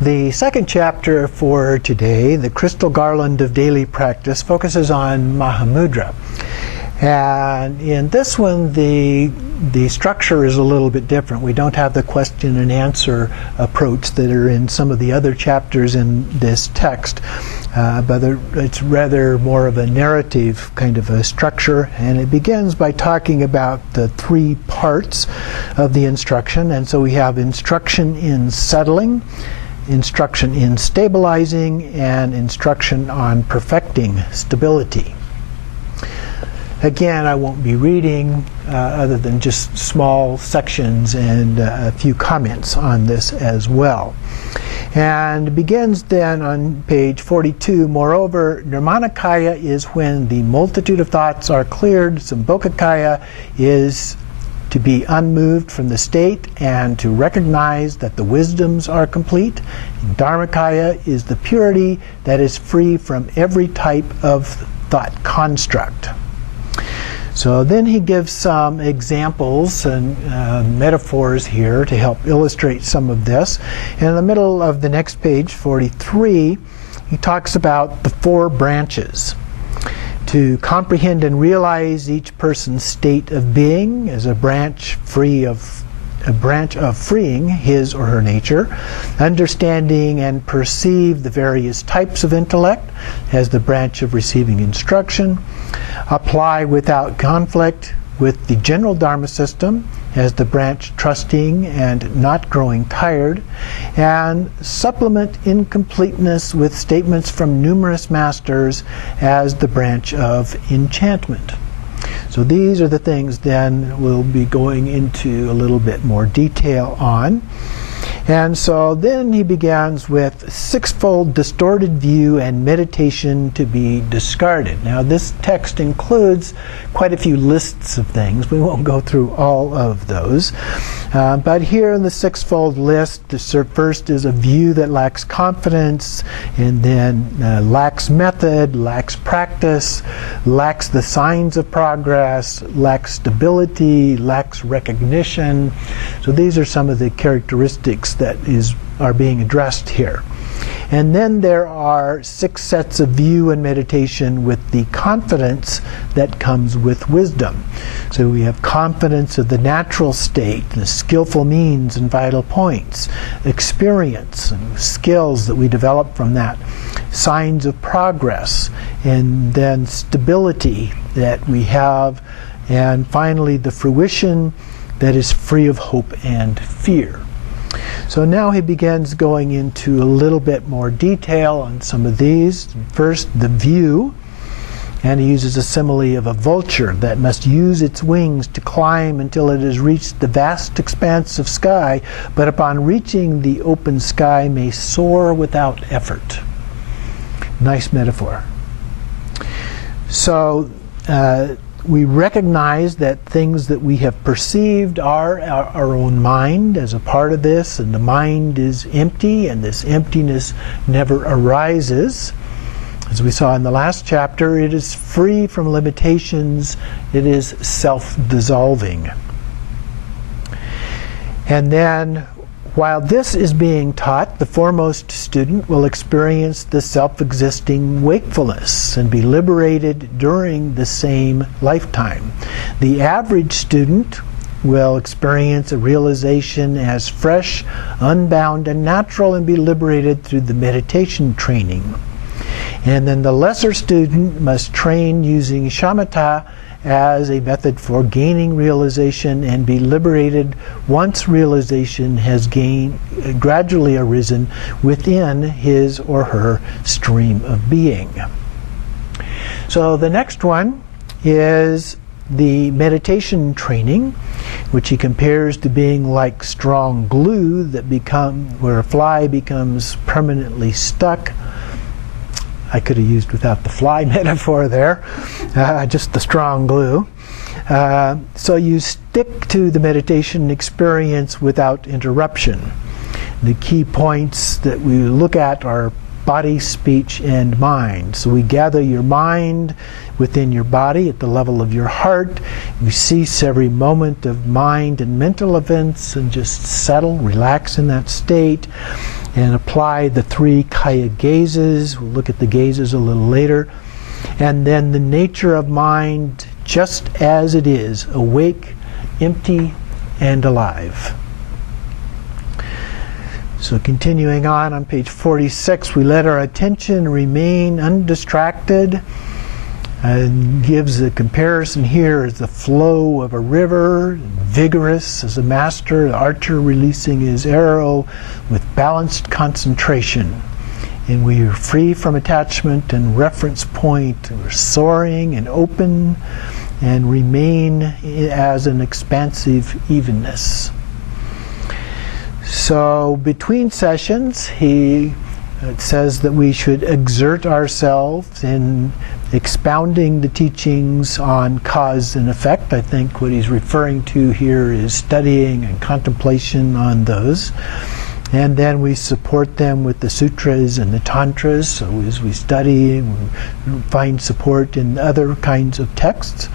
The second chapter for today, the Crystal Garland of Daily Practice, focuses on mahamudra. And in this one, the structure is a little bit different. We don't have the question and answer approach that are in some of the other chapters in this text. But it's rather more of a narrative kind of a structure, and it begins by talking about the three parts of the instruction. And so we have instruction in settling, instruction in stabilizing, and instruction on perfecting stability. Again, I won't be reading other than just small sections and a few comments on this as well. And it begins then on page 42. Moreover, Nirmanakaya is when the multitude of thoughts are cleared. Sambhogakaya is to be unmoved from the state and to recognize that the wisdoms are complete. And Dharmakaya is the purity that is free from every type of thought construct. So then he gives some examples and metaphors here to help illustrate some of this. In the middle of the next page, 43, he talks about the four branches. To comprehend and realize each person's state of being as a branch of freeing his or her nature, understanding and perceive the various types of intellect as the branch of receiving instruction, apply without conflict with the general Dharma system as the branch trusting and not growing tired, and supplement incompleteness with statements from numerous masters as the branch of enchantment. So these are the things then we'll be going into a little bit more detail on. And so then he begins with sixfold distorted view and meditation to be discarded. Now this text includes quite a few lists of things. We won't go through all of those. But here in the sixfold list, the first is a view that lacks confidence, and then lacks method, lacks practice, lacks the signs of progress, lacks stability, lacks recognition. So these are some of the characteristics that are being addressed here. And then there are 6 sets of view and meditation with the confidence that comes with wisdom. So we have confidence of the natural state, the skillful means and vital points, experience and skills that we develop from that, signs of progress, and then stability that we have, and finally the fruition that is free of hope and fear. So now he begins going into a little bit more detail on some of these. First, the view, and he uses a simile of a vulture that must use its wings to climb until it has reached the vast expanse of sky, but upon reaching the open sky may soar without effort. Nice metaphor. So we recognize that things that we have perceived are our own mind as a part of this, and the mind is empty, and this emptiness never arises. As we saw in the last chapter, it is free from limitations, it is self-dissolving. And then, while this is being taught, the foremost student will experience the self-existing wakefulness and be liberated during the same lifetime. The average student will experience a realization as fresh, unbound, and natural, and be liberated through the meditation training. And then the lesser student must train using shamatha as a method for gaining realization and be liberated once realization has gradually arisen within his or her stream of being. So the next one is the meditation training, which he compares to being like strong glue that where a fly becomes permanently stuck. I could have used without the fly metaphor there, just the strong glue. So you stick to the meditation experience without interruption. The key points that we look at are body, speech, and mind. So we gather your mind within your body at the level of your heart. You cease every moment of mind and mental events and just settle, relax in that state. and apply the 3 kaya gazes. We'll look at the gazes a little later. And then the nature of mind just as it is, awake, empty, and alive. So continuing on page 46, we let our attention remain undistracted. And gives a comparison here as the flow of a river, vigorous as a master, the archer releasing his arrow with balanced concentration. And we are free from attachment and reference point. We're soaring and open and remain as an expansive evenness. So between sessions, he says that we should exert ourselves in expounding the teachings on cause and effect. I think what he's referring to here is studying and contemplation on those. And then we support them with the sutras and the tantras. So as we study, we find support in other kinds of texts.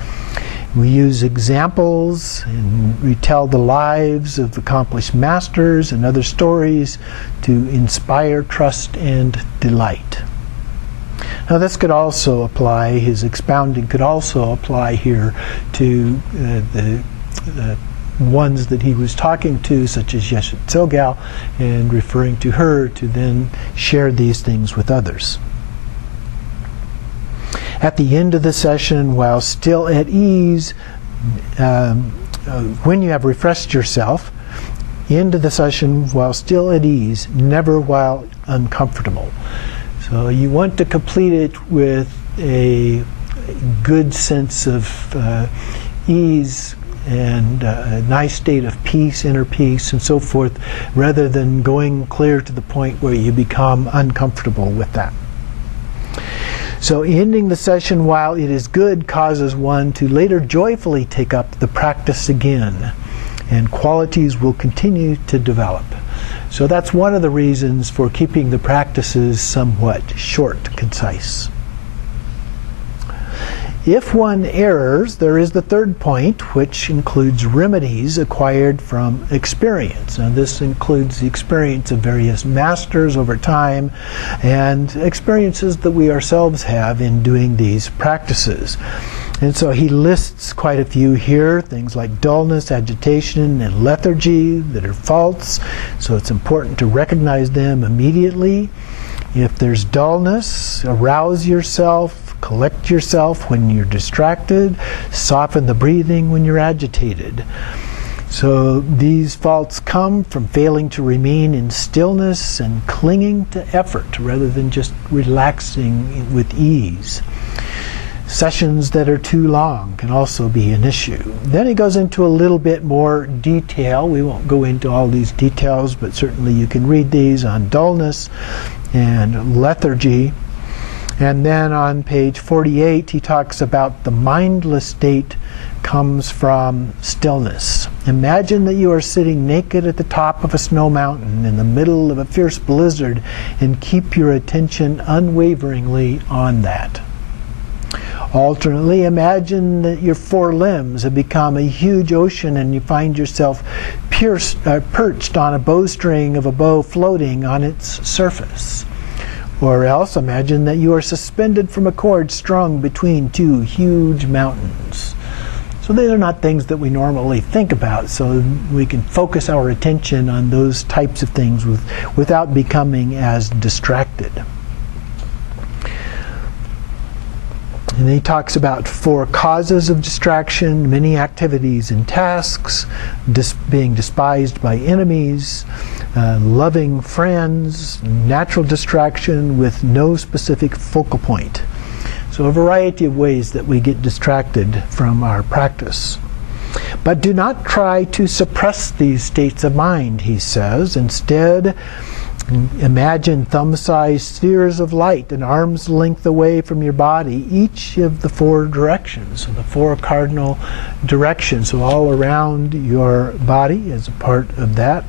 We use examples and retell the lives of accomplished masters and other stories to inspire trust and delight. Now this could also apply, his expounding could also apply here to the ones that he was talking to, such as Togal, and referring to her to then share these things with others. At the end of the session, while still at ease, when you have refreshed yourself, end of the session while still at ease, never while uncomfortable. So you want to complete it with a good sense of ease and a nice state of peace, inner peace, and so forth, rather than going clear to the point where you become uncomfortable with that. So ending the session while it is good causes one to later joyfully take up the practice again, and qualities will continue to develop. So that's one of the reasons for keeping the practices somewhat short, concise. If one errs, there is the third point, which includes remedies acquired from experience. And this includes the experience of various masters over time and experiences that we ourselves have in doing these practices. And so he lists quite a few here, things like dullness, agitation, and lethargy that are faults. So it's important to recognize them immediately. If there's dullness, arouse yourself, collect yourself when you're distracted, soften the breathing when you're agitated. So these faults come from failing to remain in stillness and clinging to effort rather than just relaxing with ease. Sessions that are too long can also be an issue. Then he goes into a little bit more detail. We won't go into all these details, but certainly you can read these on dullness and lethargy. And then on page 48, he talks about the mindless state comes from stillness. Imagine that you are sitting naked at the top of a snow mountain in the middle of a fierce blizzard and keep your attention unwaveringly on that. Alternately, imagine that your 4 limbs have become a huge ocean and you find yourself perched on a bowstring of a bow floating on its surface. Or else imagine that you are suspended from a cord strung between 2 huge mountains. So these are not things that we normally think about, so we can focus our attention on those types of things without becoming as distracted. And he talks about 4 causes of distraction, many activities and tasks, being despised by enemies, loving friends, natural distraction with no specific focal point. So a variety of ways that we get distracted from our practice. But do not try to suppress these states of mind, he says. Instead, imagine thumb-sized spheres of light an arm's length away from your body, each of the 4 directions, so the 4 cardinal directions, so all around your body as a part of that,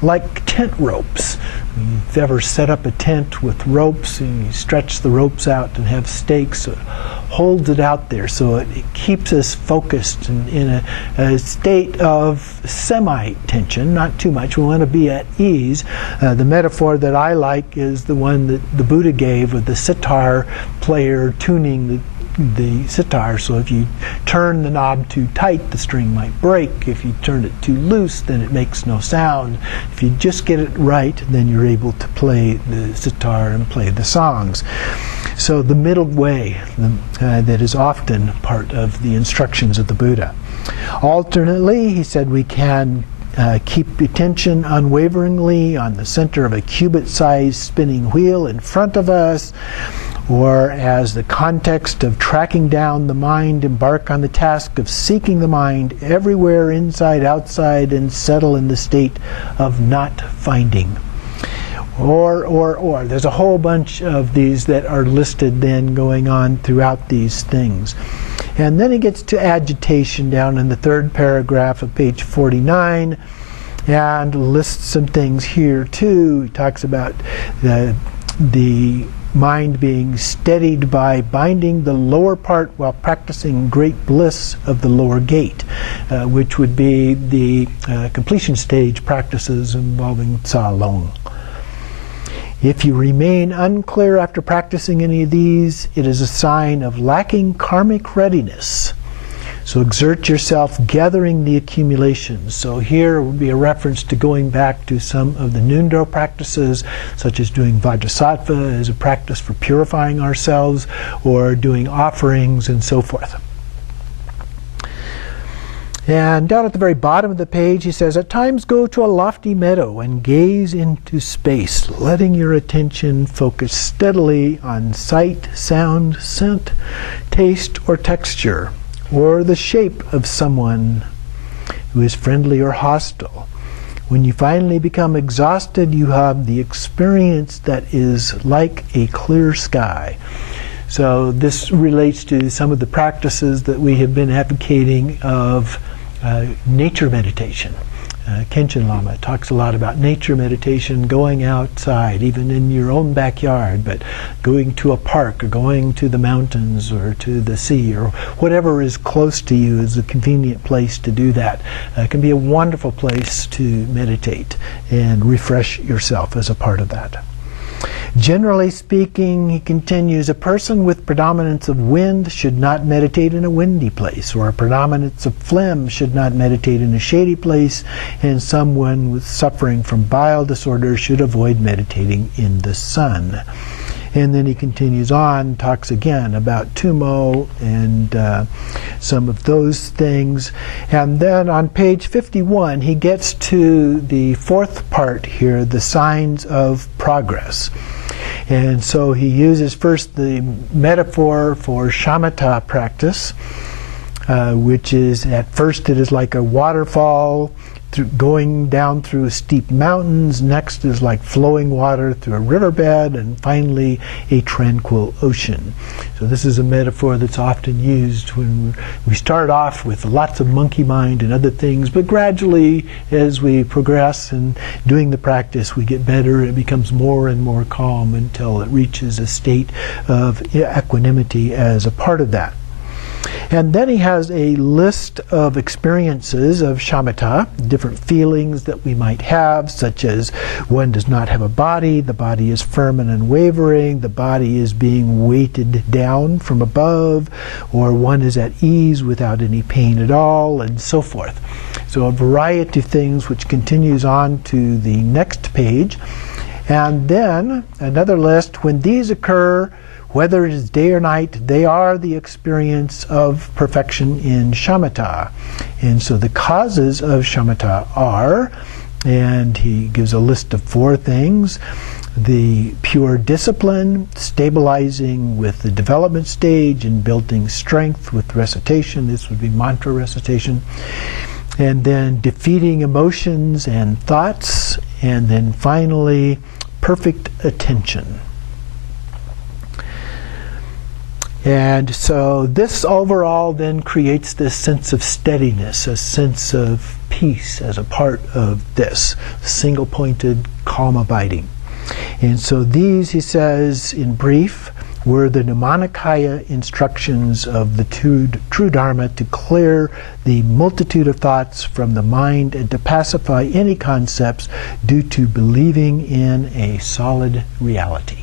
like tent ropes. You've ever set up a tent with ropes and you stretch the ropes out and have stakes, so it holds it out there, so it keeps us focused and in a state of semi-tension, not too much. We want to be at ease. The metaphor that I like is the one that the Buddha gave with the sitar player tuning the sitar. So if you turn the knob too tight, the string might break. If you turn it too loose, then it makes no sound. If you just get it right, then you're able to play the sitar and play the songs. So the middle way that is often part of the instructions of the Buddha. Alternately, he said we can keep attention unwaveringly on the center of a cubit-sized spinning wheel in front of us, or as the context of tracking down the mind, embark on the task of seeking the mind everywhere, inside, outside, and settle in the state of not finding. Or. There's a whole bunch of these that are listed then going on throughout these things. And then he gets to agitation down in the third paragraph of page 49 and lists some things here too. He talks about the mind being steadied by binding the lower part while practicing great bliss of the lower gate, which would be the completion stage practices involving Tsa Long. If you remain unclear after practicing any of these, it is a sign of lacking karmic readiness. So exert yourself gathering the accumulations. So here would be a reference to going back to some of the Nundo practices, such as doing Vajrasattva as a practice for purifying ourselves, or doing offerings and so forth. And down at the very bottom of the page, he says, at times go to a lofty meadow and gaze into space, letting your attention focus steadily on sight, sound, scent, taste, or texture, or the shape of someone who is friendly or hostile. When you finally become exhausted, you have the experience that is like a clear sky. So this relates to some of the practices that we have been advocating of nature meditation. Khenchen Lama talks a lot about nature meditation, going outside, even in your own backyard, but going to a park or going to the mountains or to the sea or whatever is close to you is a convenient place to do that. It can be a wonderful place to meditate and refresh yourself as a part of that. Generally speaking, he continues, a person with predominance of wind should not meditate in a windy place, or a predominance of phlegm should not meditate in a shady place, and someone with suffering from bile disorder should avoid meditating in the sun. And then he continues on, talks again about Tumo and some of those things. And then on page 51, he gets to the fourth part here, the signs of progress. And so he uses first the metaphor for shamatha practice, which is, at first it is like a waterfall going down through steep mountains. Next is like flowing water through a riverbed, and finally a tranquil ocean. So this is a metaphor that's often used when we start off with lots of monkey mind and other things, but gradually as we progress in doing the practice, we get better. It becomes more and more calm until it reaches a state of equanimity as a part of that. And then he has a list of experiences of shamatha, different feelings that we might have, such as one does not have a body, the body is firm and unwavering, the body is being weighted down from above, or one is at ease without any pain at all, and so forth. So a variety of things which continues on to the next page. And then another list, when these occur, whether it is day or night, they are the experience of perfection in shamatha. And so the causes of shamatha are, and he gives a list of 4 things: the pure discipline, stabilizing with the development stage and building strength with recitation. This would be mantra recitation. And then defeating emotions and thoughts. And then finally, perfect attention. And so this overall then creates this sense of steadiness, a sense of peace as a part of this single-pointed, calm abiding. And so these, he says, in brief, were the Nirmanakaya instructions of the true Dharma to clear the multitude of thoughts from the mind and to pacify any concepts due to believing in a solid reality.